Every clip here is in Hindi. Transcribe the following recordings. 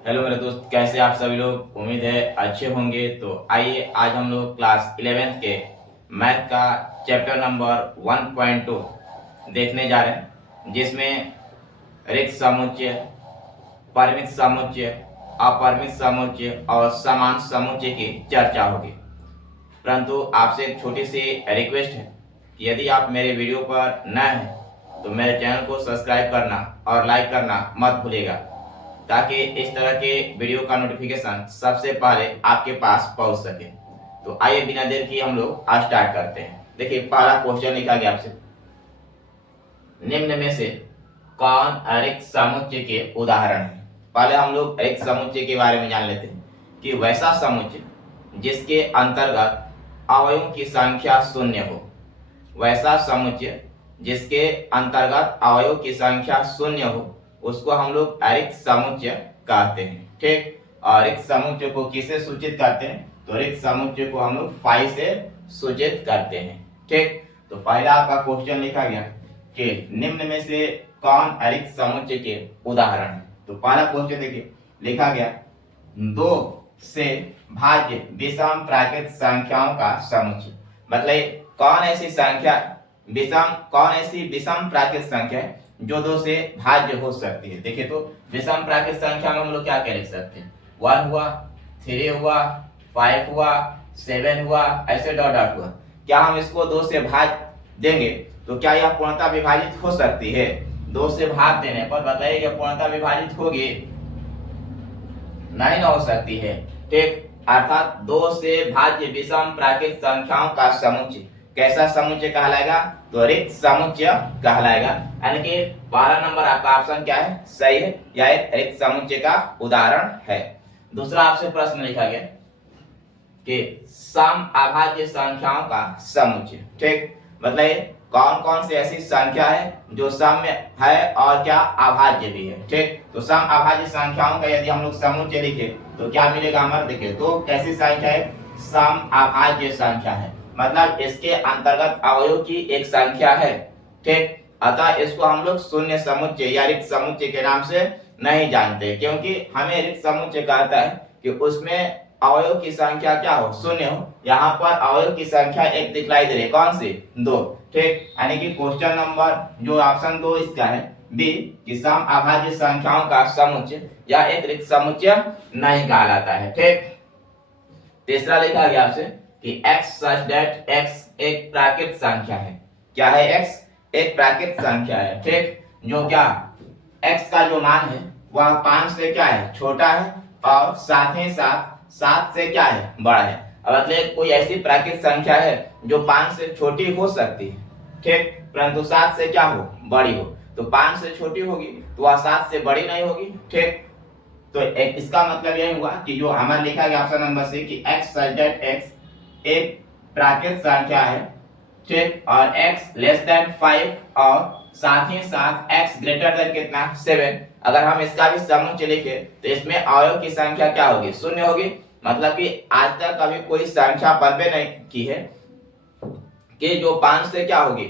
हेलो मेरे दोस्त, कैसे आप सभी लोग। उम्मीद है अच्छे होंगे। तो आइए आज हम लोग क्लास 11th के मैथ का चैप्टर नंबर 1.2 देखने जा रहे हैं, जिसमें रिक्त समुच्चय, परिमित समुच्चय, अपरिमित समुच्चय और समान समुच्चय की चर्चा होगी। परंतु आपसे एक छोटी सी रिक्वेस्ट है कि यदि आप मेरे वीडियो पर नए हैं तो मेरे चैनल को सब्सक्राइब करना और लाइक करना मत भूलिएगा, ताकि इस तरह के वीडियो का नोटिफिकेशन सबसे पहले आपके पास पहुंच सके। तो आइए बिना देर किए हम लोग आज स्टार्ट करते हैं। देखिए, पहला क्वेश्चन लिखा गया आपसे, निम्न में से कौन रिक्त समुच्चय के उदाहरण है। पहले हम लोग रिक्त समुच्चय के बारे में जान लेते हैं कि वैसा समुच्चय जिसके अंतर्गत अवयवों की संख्या शून्य हो, वैसा समुच्चय जिसके अंतर्गत अवयव की संख्या शून्य हो, उसको हम लोग रिक्त समुच्चय कहते हैं। ठीक, और रिक्त समुच्चय को किससे सूचित करते हैं? तो रिक्त समुच्चय को हम लोग फाई से सूचित करते हैं। ठीक, तो पहला आपका क्वेश्चन लिखा गया कि निम्न में से कौन रिक्त समुच्चय के उदाहरण है। तो पहला क्वेश्चन देखिए, लिखा गया 2 से भाज्य विषम प्राकृत संख्याओं का समुच्चय। मतलब कौन ऐसी संख्या कौन ऐसी विषम प्राकृत संख्या है जो 2 से भाज्य हो सकती है। देखिए, तो विषम प्राकृत संख्या में हम लोग क्या क्या लिख सकते हैं? 1 हुआ, 3 हुआ, 5 हुआ, 7 हुआ, ऐसे डॉट डॉट हुआ। क्या हम इसको 2 से भाग देंगे तो क्या यह पूर्णतः विभाजित हो सकती है? 2 से भाग देने पर बताइए कि पूर्णतः विभाजित होगी? नहीं ना हो सकती है। ठीक, अर्थात 2 से भाज्य विषम प्राकृत संख्याओं का समुच्चय कैसा समुच्चय कहलाएगा? तो रिक्त समुच्चय कहलाएगा। यानी कि 12 नंबर आपका ऑप्शन क्या है? सही है, यह एक रिक्त समुच्चय का उदाहरण है। दूसरा आपसे प्रश्न लिखा गया कि सम अभाज्य संख्याओं का समुच्चय। ठीक, मतलब कौन कौन सी ऐसी संख्या है जो सम में है और क्या अभाज्य भी है। ठीक, तो सम अभाज्य संख्याओं का यदि हम लोग समुच्चय लिखे तो क्या मिलेगा हमारे? देखिए, तो कैसी संख्या है? सम अभाज्य संख्या है, मतलब इसके अंतर्गत अवयव की एक संख्या है। ठीक, अतः इसको हम लोग शून्य समुच्चय या रिक्त समुच्चय के नाम से नहीं जानते, क्योंकि हमें रिक्त समुच्चय कहता है कि उसमें अवयव की संख्या क्या हो? शून्य हो। यहाँ पर अवयव की संख्या एक दिखलाई दे रही है, कौन सी? 2। ठीक, यानी कि क्वेश्चन नंबर जो ऑप्शन 2 इसका है बी, कि सम अभाज्य संख्याओं का समुच्चय या एक रिक्त समुच्चय नहीं कहलाता है। ठीक, तीसरा लिखा गया आपसे कि x such that x एक प्राकृत संख्या है। क्या है? x एक प्राकृत संख्या है। ठीक, जो क्या x का जो मान है वह 5 से क्या है? छोटा है, और साथ ही साथ 7 से क्या है? बड़ा है। अब मतलब कोई ऐसी प्राकृत संख्या है जो 5 से छोटी हो सकती है, ठीक, परंतु 7 से क्या हो? बड़ी हो। तो 5 से छोटी होगी तो वह 7 से बड़ी नहीं होगी। ठीक, तो एक इसका मतलब यही हुआ कि जो हमारा लिखा गया ऑप्शन नंबर सी कि x such that x एक प्राकृत संख्या है। ठीक, और x लेस देन 5 और साथ ही साथ x ग्रेटर देन कितना? 7। अगर हम इसका भी समुच्चय लिखे तो इसमें अवयव की संख्या क्या होगी? शून्य होगी। मतलब कि आज तक कभी कोई संख्या बनबे नहीं की है कि जो 5 से क्या होगी?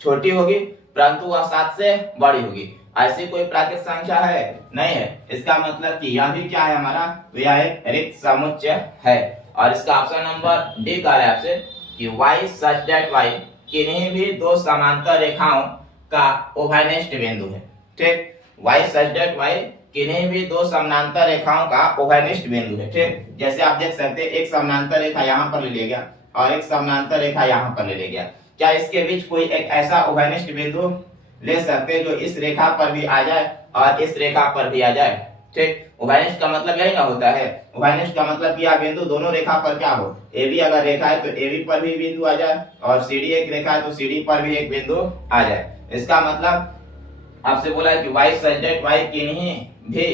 छोटी होगी, परंतु वह 7 से बड़ी होगी। ऐसी कोई प्राकृत संख्या है? नहीं है। इसका मतलब कि यह भी क्या है हमारा? तो यह एक रिक्त समुच्चय है। और इसका ऑप्शन नंबर डी कह रहा है आपसे कि y such that y किन्हीं भी 2 समांतर रेखाओं का उभयनिष्ठ बिंदु है। ठीक, y such that y किन्हीं भी 2 समांतर रेखाओं का उभयनिष्ठ बिंदु है। ठीक, जैसे आप देख सकते हैं, एक समांतर रेखा यहाँ पर ले लिया गया और एक समांतर रेखा यहाँ पर ले लिया गया। क्या इसके बीच कोई एक ऐसा उभयनिष्ठ बिंदु ले सकते हैं जो इस रेखा पर भी आ जाए और इस रेखा पर भी आ जाए? ठीक, उभयनिष्ठ का मतलब यही ना होता है। उभयनिष्ठ का मतलब कि यह बिंदु दोनों रेखा पर क्या हो? AB अगर रेखा है तो AB पर भी बिंदु आ जाए, और CD एक रेखा है तो CD पर भी एक बिंदु आ जाए। इसका मतलब आपसे बोला है कि y such that y किन्हीं भी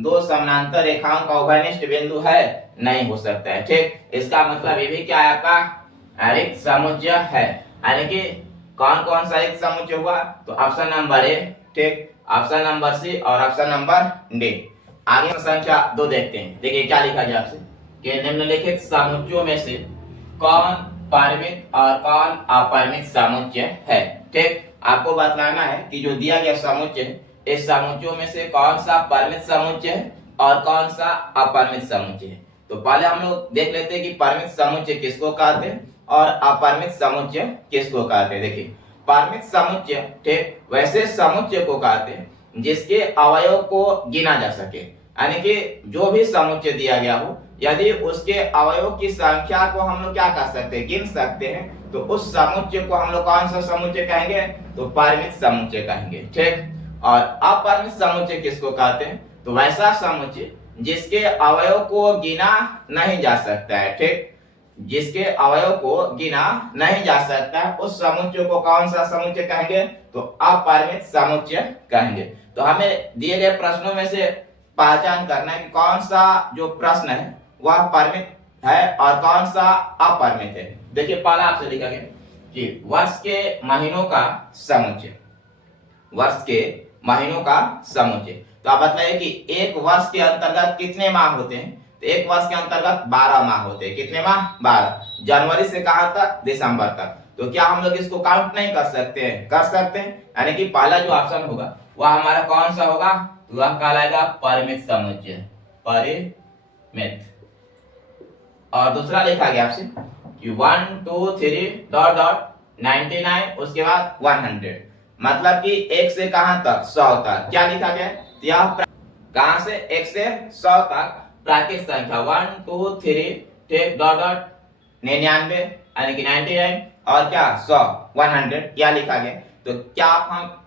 2 समानांतर रेखाओं का उभयनिष्ठ बिंदु है? नहीं हो सकता है। ठीक, इसका मतलब ये भी क्या है? आपका रिक्त समुच्चय है। यानी कि कौन कौन सा रिक्त समुच्चय हुआ? तो ऑप्शन नंबर ए, ठीक, ऑप्शन नंबर सी और ऑप्शन नंबर डी। आगे संख्या 2 देखते हैं। देखिए क्या लिखा है आपसे कि निम्नलिखित समुच्चयों में से कौन परिमित और कौन अपरिमित समुच्चय है। ठीक, आपको बतलाना है कि जो दिया गया समुच्चय है, इस समुच्चयों में से कौन सा परिमित समुच्चय है और कौन सा अपरिमित समुच्चय है। तो पहले हम लोग देख लेते हैं कि परिमित समुच्चय किसको कहते हैं और अपरिमित समुच्चय किसको कहते हैं। देखिए, परिमित समुच्चय ठीक वैसे समुच्चय को कहते हैं जिसके अवयव को गिना जा सके, यानी कि जो भी समुच्चय दिया गया हो यदि उसके अवयव की संख्या को हम लोग क्या कर सकते हैं, गिन सकते हैं, तो उस समुच्चय को हम लोग कौन सा समुच्चय कहेंगे, तो परिमित समुच्चय कहेंगे। ठीक, और अपरिमित समुच्चय किसको कहते हैं, तो वैसा समुच्चय जिसके अवयव को गिना नहीं जा सकता है। ठीक, जिसके अवयव को गिना नहीं जा सकता है उस समुच्चय को कौन सा समुच्चय कहेंगे, तो अपरिमित समुच्चय कहेंगे। तो हमें दिए गए प्रश्नों में से पहचान करना है कि कौन सा जो प्रश्न है वह परिमित है और कौन सा अपरिमित है। देखिए, पहला आपसे लिखा गया कि वर्ष के महीनों का समुच्चय, वर्ष के महीनों का समुच्चय। तो आप बताइए कि एक वर्ष के अंतर्गत कितने माह होते हैं, तो एक वर्ष के अंतर्गत 12 माह होते हैं। कितने माह, 12, जनवरी से कहां तक, दिसंबर तक। तो क्या हम लोग इसको काउंट नहीं कर सकते हैं, कर सकते हैं, यानी कि पहला जो ऑप्शन होगा वह हमारा कौन सा होगा, तो वह कहलाएगा परिमित समुच्चय, परिमित। और दूसरा लिखा गया आपसे कि 1 2 3 डॉट डॉट 99 उसके बाद 100, मतलब कि 1 से कहां तक, 100 तक। क्या लिखा गया, यह कहां से 1 से 100 तक प्राकृतिक संख्या 1 2 3 ठीक डॉट डॉट 99 यानी कि 99 और क्या 100 100 क्या लिखा गया। तो क्या आप हम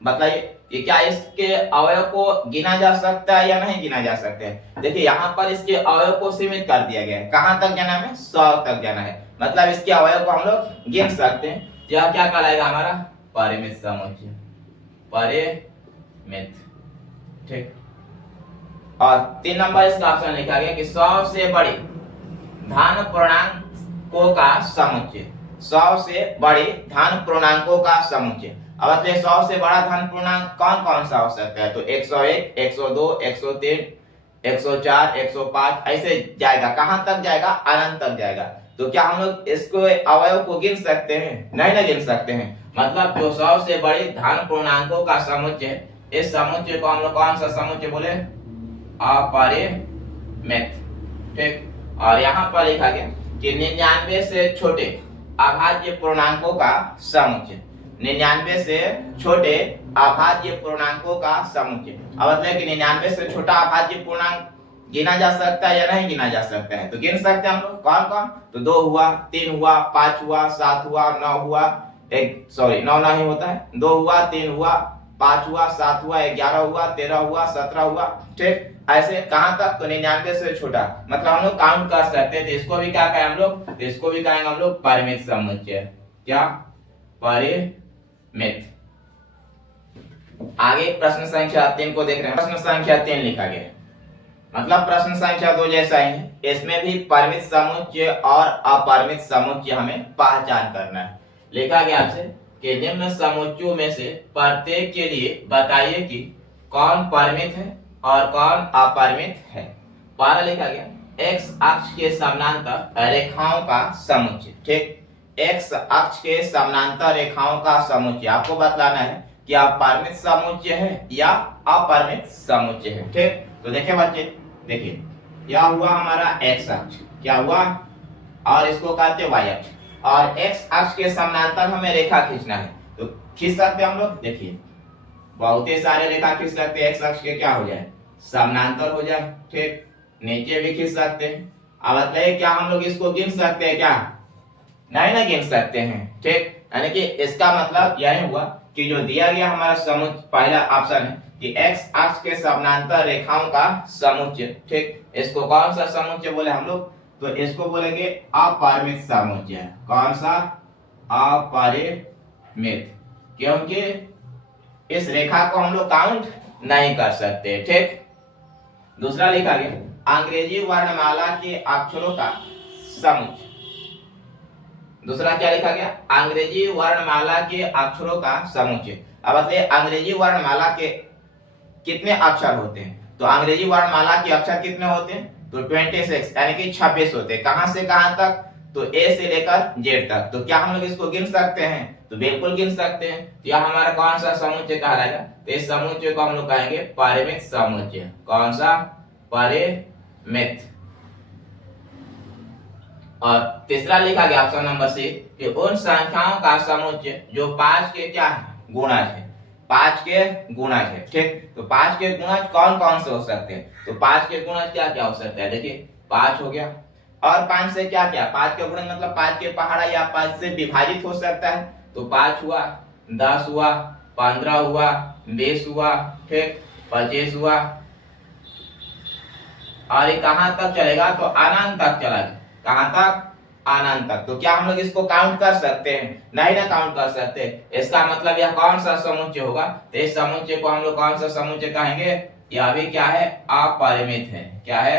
बताइए कि क्या इसके अवयव को गिना जा सकता है या नहीं गिना जा सकता है। देखिए, यहाँ पर इसके अवयव को सीमित कर दिया गया है, कहां तक जाना है, 100 तक जाना है, मतलब इसके अवयव को हम लोग गिन सकते हैं। यह क्या कहलाएगा हमारा परिमित समुच्चय, परिमित। ठीक, और 3 नंबर इसका ऑप्शन लिखा गया कि 100 से बड़ी धन पूर्णांकों का समुच्चय, 100 से बड़ी धन पूर्णांकों का समुच्चय। अब बताइए 100 से बड़ा धन पूर्णांक कौन कौन सा हो सकता है, तो 101 102 103 104 105 ऐसे जाएगा, कहां तक जाएगा, अनंत तक जाएगा। तो क्या हम लोग इसको अवयव को गिन सकते हैं, नहीं ना गिन सकते हैं। मतलब जो 100 से बड़ी धन पूर्णांकों का समुच्चय, इस समुच्चय को हम लोग कौन सा समुच्चय बोले, अपरिमित। ठीक, और यहाँ पर लिखा गया कि 99 से छोटे अभाज्य पूर्णांकों का समुच्चय, 99 से छोटे अभाज्य पूर्णांकों का समुच्चय। अब मतलब कि 99 से छोटा अभाज्य पूर्णांक गिना जा सकता है या नहीं गिना जा सकता है, तो गिन सकते हैं हम लोग। कौन कौन, तो 2 हुआ, 3 हुआ, 5 हुआ, 7 हुआ, 9 हुआ, 9 नहीं होता है, 2 हुआ, 3 हुआ, 5 हुआ, 7 हुआ, 11 हुआ, 13 हुआ, 17 हुआ। ठीक, ऐसे कहां तक, तो 99 से छोटा, मतलब हम लोग काउंट कर सकते हैं। तो इसको भी क्या कहें हम लोग, तो इसको भी कहेंगे हम लोग परिमित समुच्चय, क्या, परिमित। आगे प्रश्न संख्या 3 को देख रहे हैं। प्रश्न संख्या 3 लिखा गया, मतलब प्रश्न संख्या 2 जैसा ही है, इसमें भी परिमित समुच्चय और अपरिमित समुच्चय हमें पहचान करना है। लिखा गया आपसे कि निम्न समुच्चयों में से प्रत्येक के लिए बताइए कि कौन परिमित है और कौन अपरिमित है। पहला लिखा गया एक्स अक्ष के समानांतर रेखाओं का समुच्चय। ठीक, एक्स अक्ष के समानांतर रेखाओं का समुच्चय आपको बतलाना है कि आप परिमित समुच्चय है या अपरिमित समुच्चय है। ठीक, तो देखिए बच्चे, देखिए यह हुआ हमारा एक्स अक्ष, क्या हुआ, और इसको कहते हैं वाई अक्ष, और एक्स अक्ष के समानांतर हमें रेखा खींचना है। तो खींच सकते हैं हम लोग, देखिए बहुत ही सारे रेखा खींच सकते हैं, एक्स अक्ष के क्या हो जाए, समानांतर हो जाए। ठीक, नीचे भी खींच सकते हैं। अब बताइए क्या हम लोग इसको गिन सकते हैं, क्या नहीं ना गिन सकते हैं। ठीक, यानी कि इसका मतलब यही हुआ कि जो दिया गया हमारा समुच्चय, पहला ऑप्शन है कि एक्स अक्ष के समानांतर रेखाओं का समुच्चय। ठीक, इसको कौन सा समुच्चय बोले हम लोग, तो इसको बोलेंगे अपरिमित समुच्चय। कौन सा, अपरिमित, क्योंकि इस रेखा को हम लोग काउंट नहीं कर सकते। ठीक, दूसरा लिखा गया अंग्रेजी वर्णमाला के अक्षरों का समुच्चय। दूसरा क्या लिखा गया, अंग्रेजी वर्णमाला के अक्षरों का समुच्चय। अब बताइए अंग्रेजी वर्णमाला के कितने अक्षर होते हैं, तो अंग्रेजी वर्णमाला के अक्षर कितने होते हैं, तो 26 यानी कि 26 होते हैं। कहां से कहां तक, तो ए से लेकर जेड तक। तो क्या हम लोग इसको गिन सकते हैं, तो बिल्कुल गिन सकते हैं। तो यह हमारा कौन सा समुच्चय कहलाएगा, तो इस समुच्चय को हम लोग कहेंगे परिमित समुच्चय। कौन सा, परिमित। और तीसरा लिखा गया ऑप्शन नंबर सी कि उन संख्याओं का समुच्चय जो 5 के क्या है, गुणज है। 5 के गुणज है, ठीक। तो 5 के गुणज कौन कौन से हो सकते हैं? तो 5 के गुणज क्या क्या हो सकते हैं? देखिए 5 हो गया और 5 से क्या क्या, 5 के गुणज मतलब 5 के पहाड़ा या 5 से विभाजित हो सकता है। तो 5 हुआ, 10 हुआ, 15 हुआ, 20 हुआ, ठीक, 25 हुआ और ये कहां तक चलेगा? तो अनंत तक चलेगा। कहां तक? अनंत तक। तो क्या हम लोग इसको काउंट कर सकते हैं? नहीं ना काउंट कर सकते। इसका मतलब यह कौन सा समुच्चय होगा? तो इस समुच्चय को हम लोग कौन सा समुच्चय कहेंगे? यह भी क्या है? अपरिमित है। क्या है?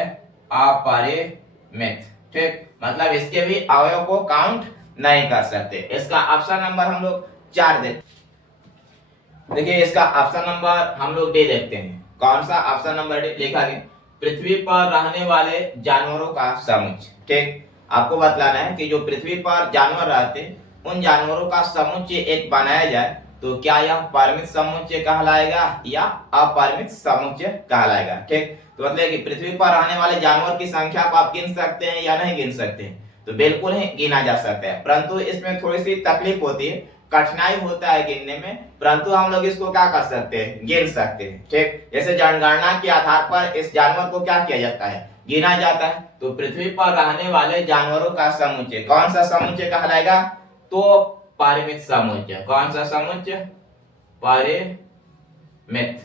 अपरिमित, ठीक। मतलब इसके भी अवयव को काउंट नहीं कर सकते। इसका ऑप्शन नंबर हम लोग 4 देखिए इसका ऑप्शन नंबर हम लोग डी देखते हैं। कौन सा? ऑप्शन नंबर डी लिखा गया पृथ्वी पर रहने वाले जानवरों का समुच्चय, ठीक। आपको बतलाना है कि जो पृथ्वी पर जानवर रहते हैं उन जानवरों का समुच्चय एक बनाया जाए तो क्या यह परिमित समुच्चय कहलाएगा या अपरिमित समुच्चय कहलाएगा, ठीक। तो मतलब कि पृथ्वी पर रहने वाले जानवर की संख्या को आप गिन सकते हैं या नहीं गिन सकते हैं? तो बिल्कुल ही गिना जा सकता है, परंतु इसमें थोड़ी सी तकलीफ होती है, कठिनाई होता है गिनने में, परंतु हम लोग इसको क्या कर सकते हैं? गिन सकते हैं, ठीक। जैसे जनगणना के आधार पर इस जानवर को क्या किया जाता है? गिना जाता है। तो पृथ्वी पर रहने वाले जानवरों का समुच्चय कौन सा समुच्चय कहलाएगा? तो परिमित समुच्चय। कौन सा समुच्चय? परिमित।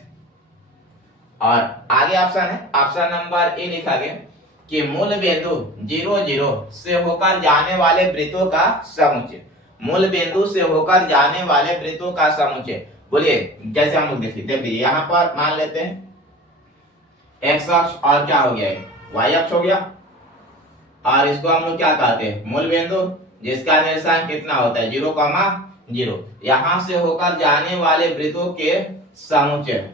और आगे ऑप्शन है, ऑप्शन नंबर ए लिखा गया कि मूल बिंदु 0 0 से होकर जाने वाले वृत्तों का समुच्चय। मूल बिंदु से होकर जाने वाले वृत्तों का समुच्चय। बोलिए जैसे हम लोग देखिए यहाँ पर मान लेते हैं एक्स अक्ष और क्या हो गया, वाई अक्ष हो गया और इसको हम लोग क्या कहते हैं? मूल बिंदु, जिसका निर्देशांक कितना होता है? 0,0। यहां से होकर जाने वाले वृत्तों के समुच्चय,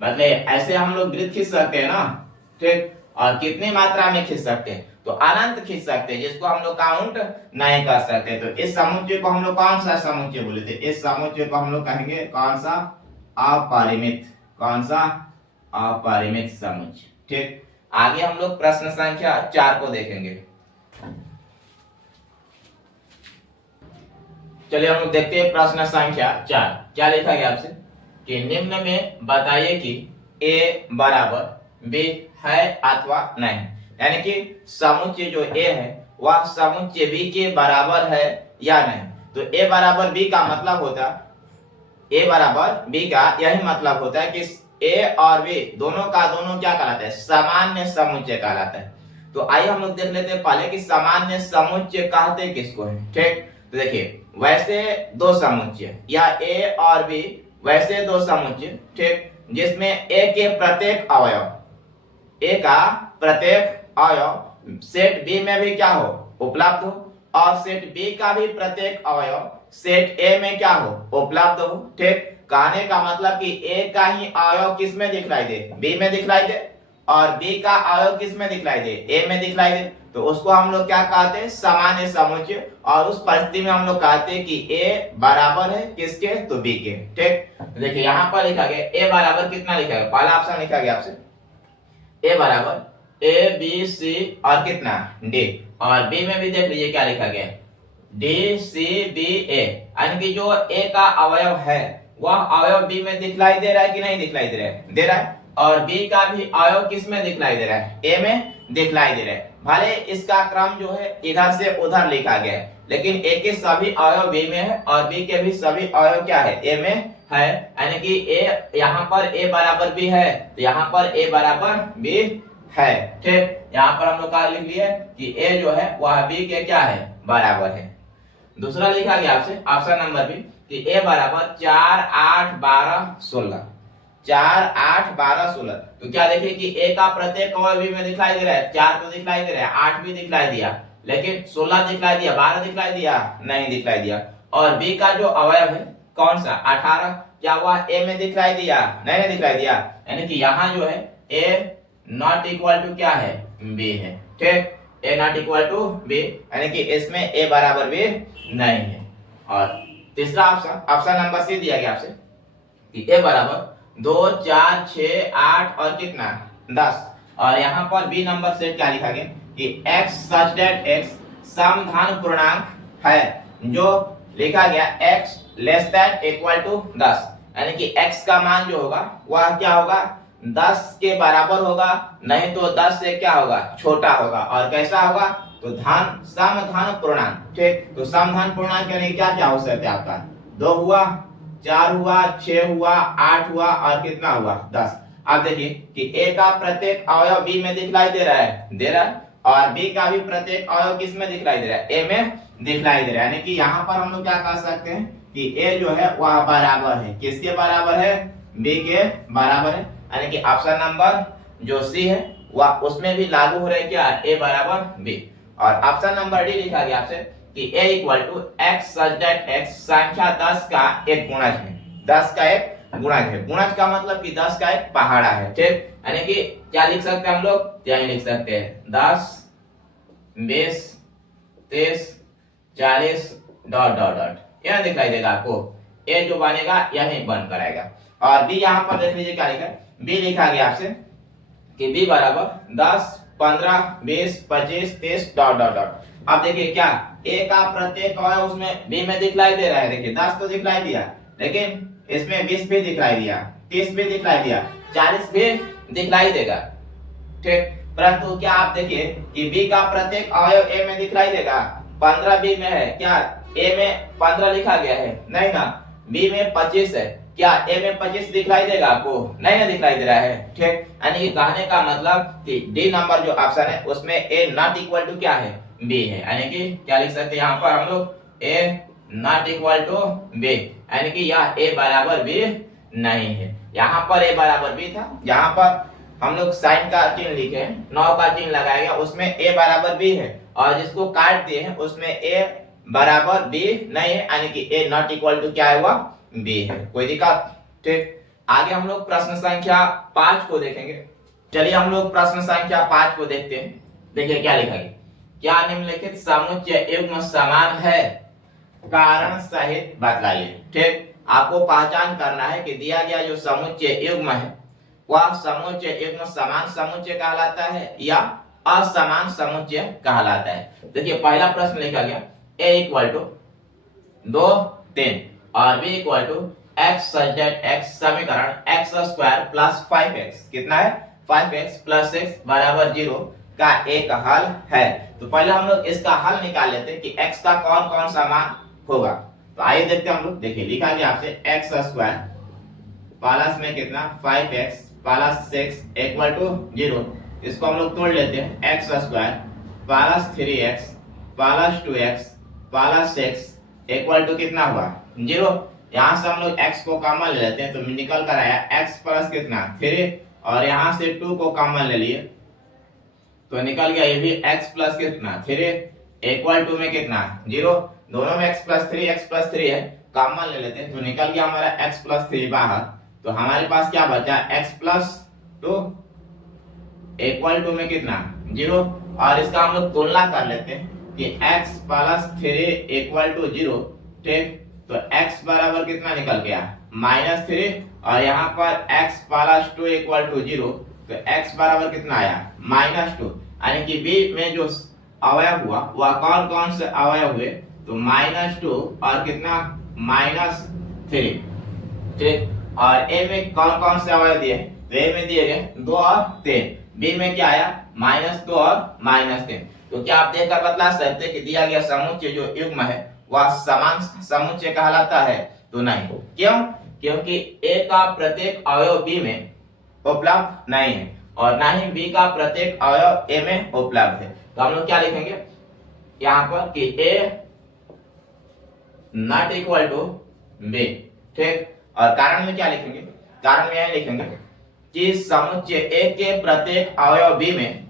मतलब ऐसे हम लोग वृत्त खींच सकते हैं ना, ठीक। और कितनी मात्रा में खींच सकते हैं? तो अनंत खींच सकते हैं, जिसको हम लोग काउंट नहीं कर सकते। तो इस समुच्चय को हम लोग कौन सा समुच्चय बोले थे? इस समुच्चय को हम लोग कहेंगे कौन सा? अपरिमित। कौन सा? अपरिमित समुच्चय, ठीक। आगे हम लोग प्रश्न संख्या 4 को देखेंगे। चलिए हम लोग देखते हैं प्रश्न संख्या 4। क्या लिखा गया आपसे कि निम्न में बताइए कि a बराबर b है अथवा नहीं। यानी कि समुच्चय जो a है वह समुच्चय b के बराबर है या नहीं। तो a बराबर b का मतलब होता है, a बराबर b का यही मतलब होता है कि a और b दोनों का दोनों क्या कहलाता है? सामान्य समुच्चय कहलाता है। तो आइए हम लोग देख लेते हैं पहले कि सामान्य समुच्चय कहते किसको है, ठीक। तो देखिए वैसे दो समुच्चय या a और b, वैसे दो समुच्चय, ठीक, जिसमें a के प्रत्येक अवयव, a का प्रत्येक अवयव सेट b में भी क्या हो? उपलब्ध हो, और सेट b का भी प्रत्येक अवयव सेट a में क्या हो? उपलब्ध हो, ठीक। कहने का मतलब कि a का ही अवयव किस में दिखलाई दे? b में दिखलाई दे, और b का अवयव किस में दिखलाई दे? a में दिखलाई दे। तो उसको हम लोग क्या कहते हैं? सामान्य समुच्चय। और उस परिस्थिति में हम लोग कहते हैं कि a बराबर है किसके? तो b के, ठीक। देखिए यहाँ पर लिखा गया a बराबर कितना लिखा गया? पहला ऑप्शन लिखा गया आपसे a बराबर a b c और कितना? d। और b में भी देख लीजिए क्या लिखा गया? d c b a। यानी कि जो a का अवयव है वह अवयव b में दिखलाई दे रहा है कि नहीं दिखलाई दे रहा है? दे रहा है। और b का भी अवयव किस में दिखलाई दे रहा है? a में दिखलाई दे रहा है। भले इसका क्रम जो है इधर से उधर लिखा गया है, लेकिन a के सभी अवयव b में है और b के भी सभी अवयव क्या है? a में है। यानी कि a यहाँ पर a बराबर b है, तो यहाँ पर a बराबर b है, ठीक। यहाँ पर हम लोग क्या लिख लिए कि a जो है वह b के क्या है? बराबर है। दूसरा लिखा गया आपसे ऑप्शन नंबर बी कि a बराबर 4 8 12 16। 4 8 12 16। तो क्या देखिए कि a का प्रत्येक अवयव b में दिखलाई दे रहा है। 4 तो दिखलाई दे रहा है, 8 भी दिखलाई दिया, लेकिन 16 दिखलाई दिया, 12 दिखलाई दिया नहीं दिखलाई दिया। और b का जो अवयव है कौन सा? 18, क्या वह a में दिखलाई दिया? नहीं दिखलाई दिया। यानी कि यहाँ जो है a नॉट इक्वल टू क्या है? b है, ठीक। a not equal to b, यानी कि इसमें a बराबर b नहीं है। और तीसरा ऑप्शन, ऑप्शन नंबर सी दिया गया आपसे कि a बराबर 2 4 6 8 और कितना? 10। और यहाँ पर बी नंबर सेट क्या लिखा गया कि x सच दैट x समधान पूर्णांक है, जो लिखा गया x less than equal to 10, यानी कि x का मान जो होगा वह क्या होगा 10 के बराबर होगा, नहीं तो 10 से क्या होगा छोटा होगा। और कैसा होगा तो धान समधान पूर्णांक। ठीक, तो समधान पूर्णांक यानी क्या क्या हो सकता है आपका 2 हुआ, 4 हुआ, 6 हुआ, 8 हुआ और कितना हुआ 10। अब देखिए कि a का प्रत्येक अवयव b में दिखलाई दे रहा है और b का भी प्रत्येक अवयव किस में दिखलाई दे रहा है a में दिखलाई दे रहा है। यानी कि यहाँ पर हम लोग क्या कह सकते हैं कि a जो है वह बराबर है, किसके बराबर है b के बराबर है। यानी कि ऑप्शन नंबर जो सी है वह उसमें भी लागू हो रहा है क्या a बराबर b। और ऑप्शन नंबर डी लिखा गया आपसे कि a equal to X such that x संख्या 10 का एक गुणज है, 10 का एक गुणज है। गुणज का मतलब कि 10 का एक पहाड़ा है। ठीक, यानी कि क्या लिख सकते हैं हम लोग, क्या लिख सकते हैं 10 20 30 40 डॉट डॉट डॉट यह दिखाई देगा आपको, ए जो बनेगा यही बन कराएगा। और बी यहाँ पर देख लीजिए क्या लिखा है, बी लिखा गया आपसे कि बी बराबर 10 15 20 25 30 डॉट डॉट डॉट। अब देखिए क्या ए का प्रत्येक अवयव उसमें बी में दिखलाई दे रहा है। देखिए 10 तो दिखलाई दिया, लेकिन इसमें 20 भी दिखलाई दिया, 30 भी दिखलाई दिया, 40 भी दिखलाई देगा। ठीक, परंतु क्या आप देखिए कि बी का प्रत्येक अवयव ए में दिखलाई देगा। 15 बी में है, क्या ए में 15 लिखा गया है, नहीं ना। बी में 25 है, क्या ए में 25 दिखलाई देगा आपको, नहीं ना दिखलाई दे रहा है। ठीक, यानी कि कहने का मतलब कि डी नंबर जो ऑप्शन है उसमें ए नॉट इक्वल टू क्या है बी है। यानी कि क्या लिख सकते हैं यहाँ पर हम लोग ए नॉट इक्वल टू बी, यानी कि यह ए बराबर बी नहीं है। यहाँ पर ए बराबर बी था, यहाँ पर हम लोग साइन का चिन्ह लिखे 9 का चिन्ह लगाया गया, उसमें ए बराबर बी है और जिसको काट दिए हैं उसमें ए बराबर बी नहीं है, यानी कि ए नॉट इक्वल टू क्या है वह बी है। कोई दिक्कत। ठीक, आगे हम लोग प्रश्न संख्या 5 को देखेंगे। चलिए हम लोग प्रश्न संख्या 5 को देखते हैं। देखिए क्या लिखा है, क्या निम्नलिखित समुच्चय युग्म समान है, कारण सहित बतलाइए। ठीक, आपको पहचान करना है कि दिया गया जो समुच्चय युग्म है वह समुच्चय युग्म समान समुच्चय कहलाता है या असमान समुच्चय कहलाता है। देखिए पहला प्रश्न लिखा गया a इक्वल टू 2 3 और b equal to x such that x समीकरण x स्क्वायर प्लस 5x कितना है 5x प्लस 6 बराबर 0 का एक हल है। तो पहले हम लोग इसका हल निकाल लेते हैं कि x का कौन कौन सा मान होगा। तो आइए देखते हैं हम लोग। देखिए लिखा गया आपसे x स्क्वायर प्लस में कितना 5x प्लस 6 इक्वल टू 0। इसको हम लोग तोड़ लेते हैं, x square plus 3x plus 2x plus 6 equal to कितना हुआ 0। यहाँ से हम लोग x को कॉमन ले लेते हैं तो निकल कर आया x प्लस कितना 3 और यहाँ से 2 को कॉमन ले लिए तो निकल गया ये भी x प्लस कितना 3 इक्वल टू में कितना 0। दोनों में x प्लस 3 है, कॉमन ले लेते हैं तो निकल गया हमारा x प्लस 3 बाहर। तो हमारे पास क्या बचा x प्लस 2 इक्वल टू में कितना 0। और इसका हम लोग तुलना कर लेते हैं कि x प्लस 3 इक्वल टू 0। ठीक, तो x बराबर कितना निकल गया -3 और यहाँ पर x प्लस 2 इक्वल टू 0 तो x बराबर कितना आया -2। यानी कि b में जो अवयव हुआ वह कौन कौन से अवयव हुए तो -2 और कितना -3। ठीक, और a में कौन कौन से अवयव दिए तो a में दिए गए 2 और 3, b में क्या आया -2 और -3। तो क्या आप देखकर बतला सकते हैं कि दिया गया समुच्चय जो युग्म है वह समान समुच्चय कहलाता है तो नहीं। क्यों, क्योंकि a का प्रत्येक अवयव b में उपलब्ध नहीं है और ना ही b का प्रत्येक अवयव a में उपलब्ध है। तो हम लोग क्या लिखेंगे यहाँ पर कि a not equal to b। ठीक, और कारण में क्या लिखेंगे, कारण में यह लिखेंगे कि समुच्चय a के प्रत्येक अवयव b में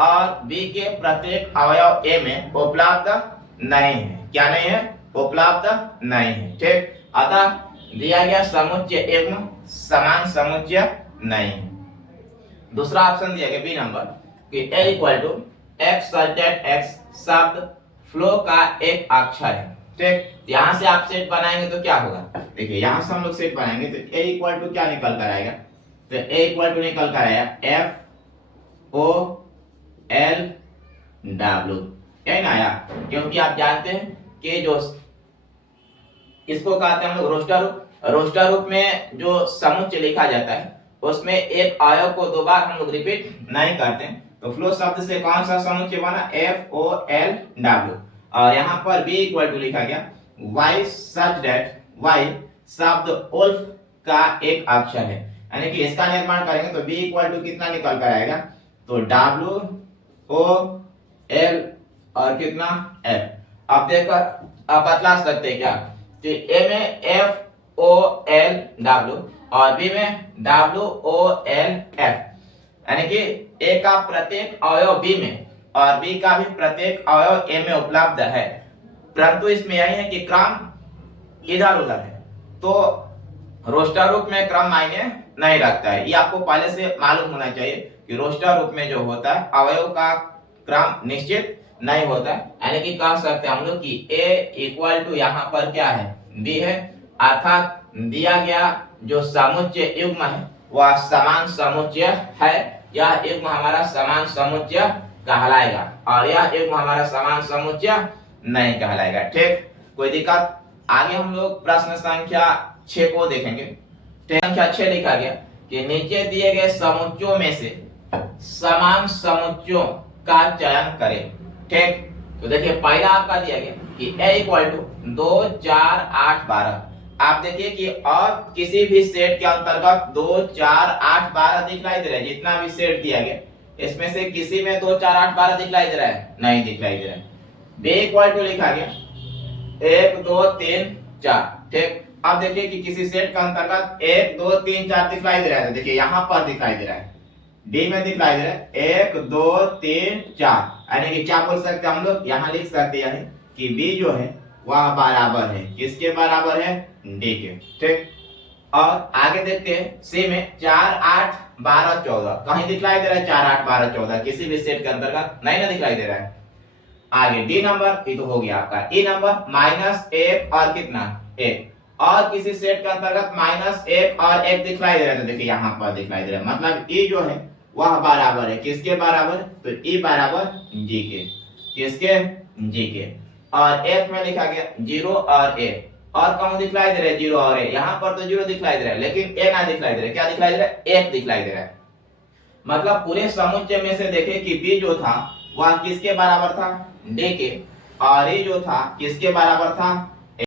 और b के प्रत्येक अवयव a में उपलब्ध नहीं है। क्या नहीं है, उपलब्ध नहीं है। ठीक, अतः दिया गया समुच्चय युग्म समान समुच्चय नहीं है। दूसरा ऑप्शन दिया गया बी नंबर कि a equal to x such that x शब्द फ्लो का एक अक्षर है। ठीक, यहाँ से आप सेट बनाएंगे तो क्या होगा, देखिए यहाँ से हम लोग सेट बनाएंगे तो a इक्वल टू क्या निकल कर आएगा तो a इक्वल टू निकल कर आया f ओ एल डब्ल्यू, यही ना आया, क्योंकि आप जानते हैं कि जो इसको कहते हैं हम लोग रोस्टर रूप। रोस्टर रूप में जो समुच्चय लिखा जाता है उसमें एक अवयव को दो बार हम लोग रिपीट नहीं करते हैं। तो फ्लो शब्द से कौन सा समुच्चय बना, एफ ओ एल डब्ल्यू, और यहाँ पर बी इक्वल टू लिखा गया वाई सच दैट, वाई शब्द उल्फ का एक अक्षर है, यानी कि इसका निर्माण करेंगे तो बी इक्वल टू कितना निकल कर आएगा, तो डब्ल्यू ओ एल और कितना एफ। अब देखकर आप बतला सकते हैं क्या कि ए में एफ ओ एल डब्ल्यू और बी में डब्ल्यू ओ एल एफ, यानी कि ए का प्रत्येक अवयव बी में और बी का भी प्रत्येक अवयव ए में उपलब्ध है, परंतु इसमें यही है कि क्रम इधर उधर है। तो रोस्टर रूप में क्रम मायने नहीं रखता है, ये आपको पहले से मालूम होना चाहिए कि रोस्टर रूप में जो होता है अवयव का क्रम निश्चित नहीं होता है, यानी कि कह सकते हैं हम लोग कि a इक्वल टू यहाँ पर क्या है, b है, अर्थात दिया गया जो समुच्चय युग्म है वह समान समुच्चय है, यह युग्म हमारा समान समुच्चय कहलाएगा और यह युग्म हमारा समान समुच्चय नहीं कहलाएगा। ठीक, कोई दिक्कत? आगे हम लोग प्रश्न संख्या 6 को देखेंगे। संख्या 6 लिखा गया कि नीचे दिए गए समुच्चयों में से समान समुच्चयों का चयन करें। ठीक, तो देखिए पहला आपका दिया गया कि a इक्वल टू 2 4 8 12। आप देखिए कि और किसी भी सेट के अंतर्गत 2 4 8 12 दिखलाई दे रहा है, जितना भी सेट दिया गया इसमें से किसी में 2 4 8 12 दिखलाई दे रहा है, नहीं दिखलाई दे रहा है। b इक्वल टू लिखा गया 1 2 3 4। ठीक, अब देखिए कि किसी सेट का अंतर्गत 1 2 3 4 दिखलाई दे रहा है, तो देखिए यहाँ पर दिखलाई दे रहा है, डी में दिखलाई दे रहा है 1 2 3 4, यानी कि क्या बोल सकते हैं हम लोग, यहाँ लिख सकते हैं कि बी जो है वह बराबर है किसके बराबर है, डी के। ठीक, और आगे देखते हैं सी में 4 8 12 14, कहीं दिखलाई दे रहा है 4 8 12 14, किसी भी सेट के अंतर्गत नहीं ना दिखलाई दे रहा है। आगे डी नंबर, ये तो हो गया आपका। ई नंबर -1 और कितना 1, और किसी सेट के अंतर्गत -1 और 1 दिखलाई दे रहा है, तो देखिए यहाँ पर दिखलाई दे रहा है, मतलब ई जो है वह बराबर है किसके बराबर, तो ई बराबर जी के, किसके, जी के। और एफ में लिखा गया 0 और ए, और कौन दिखलाई दे रहा है 0 और ए, यहाँ पर तो 0 दिखलाई दे रहा है लेकिन ए ना दिखलाई दे रहा है, क्या दिखलाई दे रहा है, 1 दिखलाई दे रहा है। मतलब पूरे समुच्चय में से देखे कि बी जो था वह किसके बराबर था, डी के, और ए जो था किसके बराबर था,